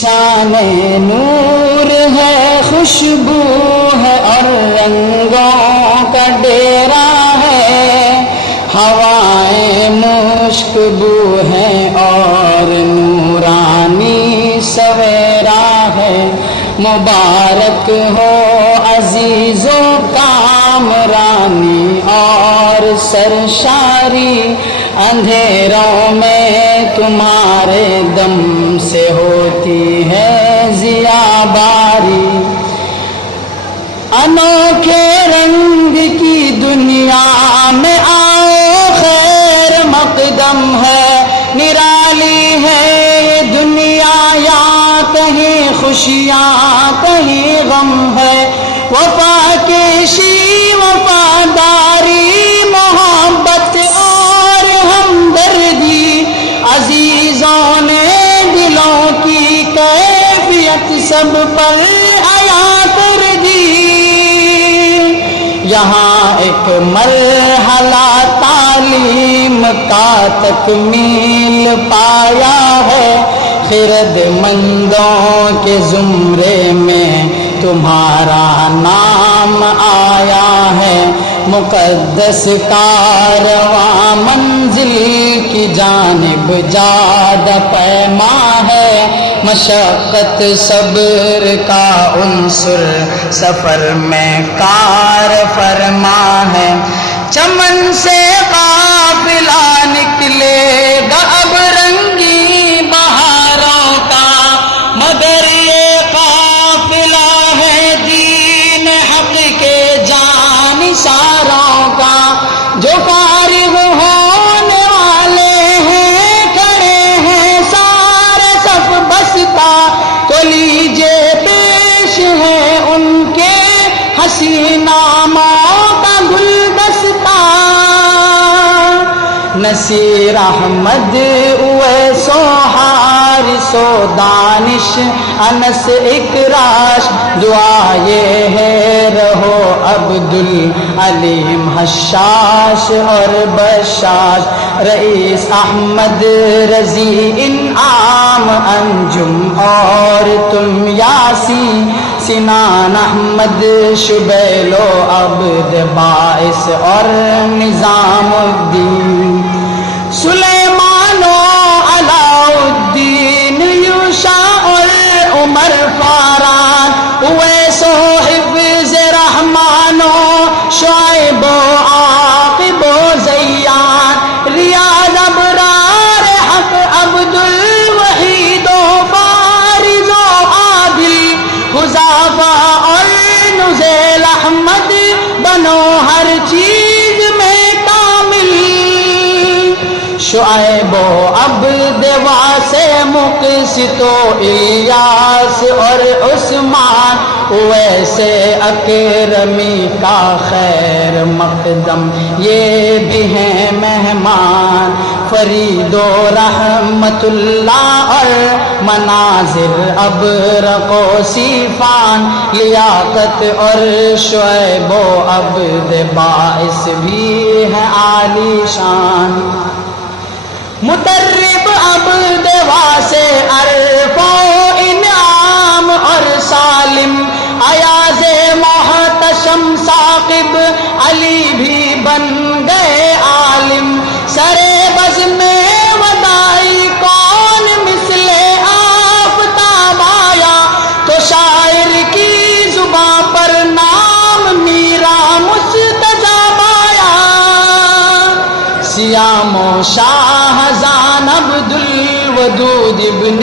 شان نور ہے، خوشبو ہے اور رنگوں کا ڈیرا ہے، ہوائیں مشک بو ہے اور نورانی سویرا ہے۔ مبارک ہو عزیزوں کامرانی اور سرشاری، اندھیروں میں تمہارے دم سے ہوتی ہے ضیاء باری۔ انوکھے رنگ کی دنیا میں آؤ، خیر مقدم ہے، نرالی ہے یہ دنیا، یا کہیں خوشیاں کہیں غم ہے۔ وفا کشی وفاداری، محبت اور ہمدردی، عزیزوں نے دلوں کی کیفیت سب پر عیاں کر دی۔ یہاں ایک مرحلہ تعلیم کا تکمیل پایا ہے، خرد مندوں کے زمرے میں تمہارا نام آیا ہے۔ مقدس کارواں منزل کی جانب جاد پیما ہے، مشقت صبر کا عنصر سفر میں کار فرما ہے۔ چمن سے قافلہ نکلے گا اب رنگی بہاروں کا، مگر یہ قافلہ ہے دین حق کے جانثاروں کا۔ جو فارغ ہونے والے ہیں کھڑے ہیں سارے صف بستا، تو لیجے پیش ہے ان کے حسین ناموں کا گلدستہ۔ نصیر احمد اویس و حارث و دانش، انس اکراش، دعا یہ ہے رہو عبدالعلیم حشاش اور بشاش، رئیس احمد رضی انعام انجم اور تم یاسی، سنان احمد شبیل و عبد باعث اور نظام الدین، سلیمان و علاؤالدین، یوشع اور عمر فاران، اویس و حفظ رحمان و شعیب و عاقب و زیان، ریاض ابرار حق عبد الوحید و فارض و عادل، حذیفہ اور نزیل احمد بنو ہر چیز میں کامل، شعیب و عبد واسع مقسط و الیاس اور عثمان، اویس اکرمی کا خیر مقدم یہ بھی ہیں مہمان، فرید و رحمت اللہ اور مناظر ابرق و صیفان، لیاقت اور شعیب و عبد باعث بھی ہے عالی شان، مطرب عبد واسع عرفہ و انعام اور سالم، ایاز محتشم ثاقب علی بھی بن گئے عالم، سرے بز میں ودائی کون مثل آفتاب آیا، تو شاعر کی زباں پر نام میرا مستجاب آیا، سیام و شاہزان عبد الودود ابن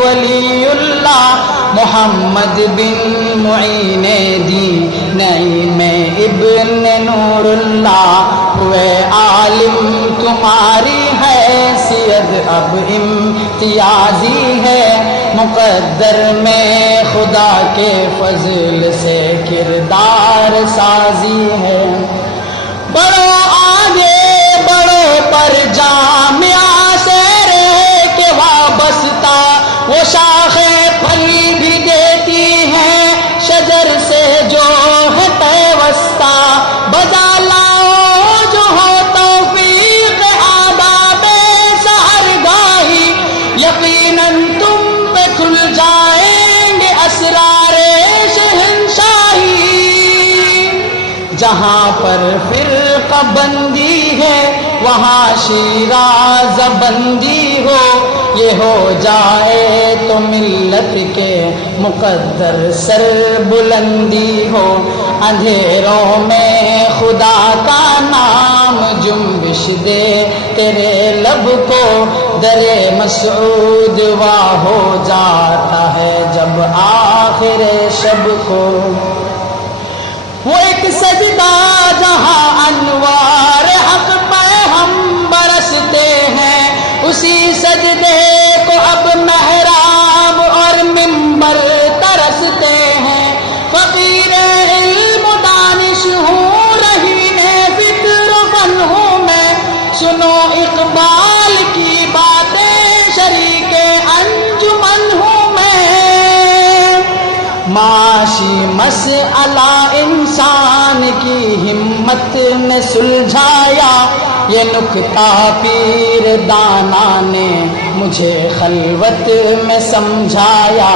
ولی اللہ، محمد بن معین دین نعیم ابن نور اللہ، ہوئے عالم تمہاری حیثیت اب امتیازی ہے، مقدر میں خدا کے فضل سے کردار سازی ہے، بڑو آگے بڑو پر جامعہ سے رہ کے وابستہ، وہ شاخیں پھل بھی دیتی ہیں شجر سے جو ہے پیوستہ، بجا لاؤ جو ہو توفیق آداب سحرگاہی، یقیناً تم پہ کھل جائے جہاں پر فرقہ بندی ہے وہاں شیراز بندی ہو، یہ ہو جائے تو ملت کے مقدر سر بلندی ہو، اندھیروں میں خدا کا نام جنبش دے تیرے لب کو، در مسعود واہ ہو جاتا ہے جب آخر شب کو۔ وہ ایک سجدہ جہاں انوار حق پہ ہم برستے ہیں، اسی سجدے کو اب محراب اور منبر ترستے ہیں۔ فقیر علم دانش ہوں، رہین فکر و فن ہوں میں، سنو اقبال کی باتیں، شریک انجمن ہوں میں۔ معاشی مسئلہ انسان کی ہمت نے سلجھایا، یہ نکتہ پیر دانا نے مجھے خلوت میں سمجھایا،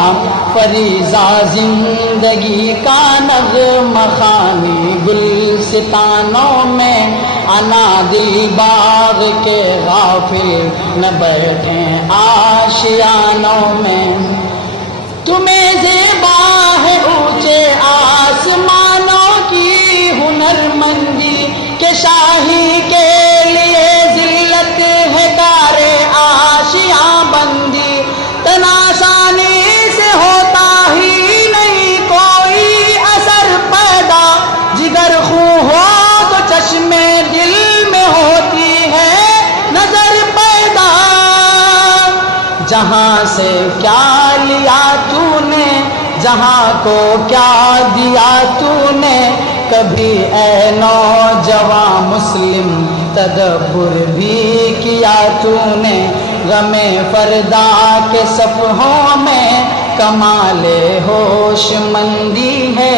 فریضہ زندگی کا نغمہ خوانی گلستانوں میں، انا دل باغ کے غافل نہ بیٹھیں آشیانوں میں۔ تمہیں زیبا ہے اونچے آسمانوں کی ہنر مندی، کہ شاہی کے لیے ذلت ہے کار آشیاں بندی، تناسانی سے ہوتا ہی نہیں کوئی اثر پیدا، جگر خوں ہو تو چشمے دل میں ہوتی ہے نظر پیدا۔ جہاں سے کیا لیا تو نے، جہاں کو کیا دیا تو نے، کبھی اے نوجوان مسلم تدبر بھی کیا تو نے، غم فردا کے صفحوں میں کمال ہوش مندی ہے،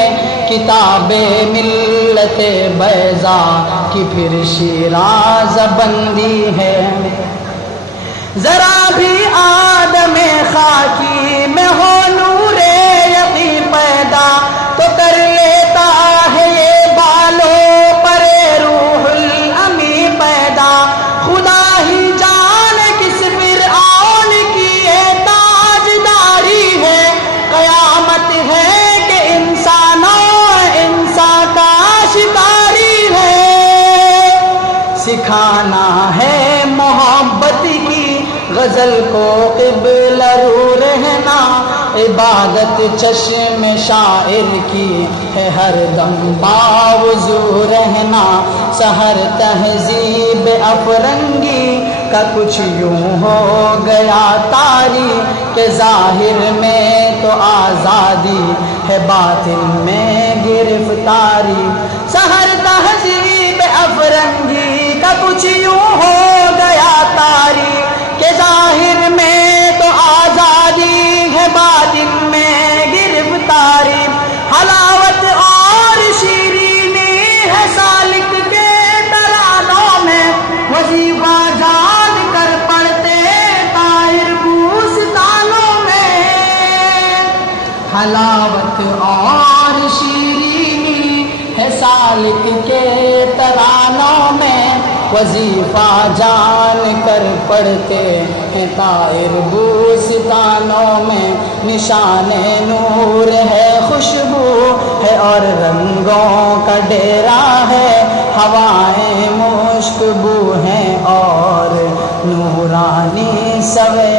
کتاب ملت بیضاء کی پھر شیراز بندی ہے۔ ذرا بھی آدم خاکی میں ہو نور یقین پیدا، تو کر لیتا ہے یہ بالوں پر روح الامی پیدا، خدا ہی جانے کس فرعون کی یہ تاجداری ہے، قیامت ہے کہ انسان کا شکاری ہے۔ سکھانا ہے محبت کی غزل کو قبلہ رو رہنا، عبادت چشم شاعر کی ہے ہر دم باوضو رہنا، سحر تہذیب افرنگی کا کچھ یوں ہو گیا طاری، کہ ظاہر میں تو آزادی ہے باطن میں گرفتاری، سحر تہذیب افرنگی کا کچھ یوں ہو گیا طاری، کہ ظاہر میں تو آزادی ہے باطن میں گرفتاری، حلاوت اور شیرینی ہے سالک کے ترانوں میں، وظیفہ جان کر پڑھتے طاہر بوستانوں میں، حلاوت اور شیرینی ہے سالک کے ترانوں میں، وظیفہ جان کر پڑھتے ہیں طاہر بوستانوں میں، نشان نور ہے خوشبو ہے اور رنگوں کا ڈیرا ہے، ہوائیں مشک بو ہیں اور نورانی سوے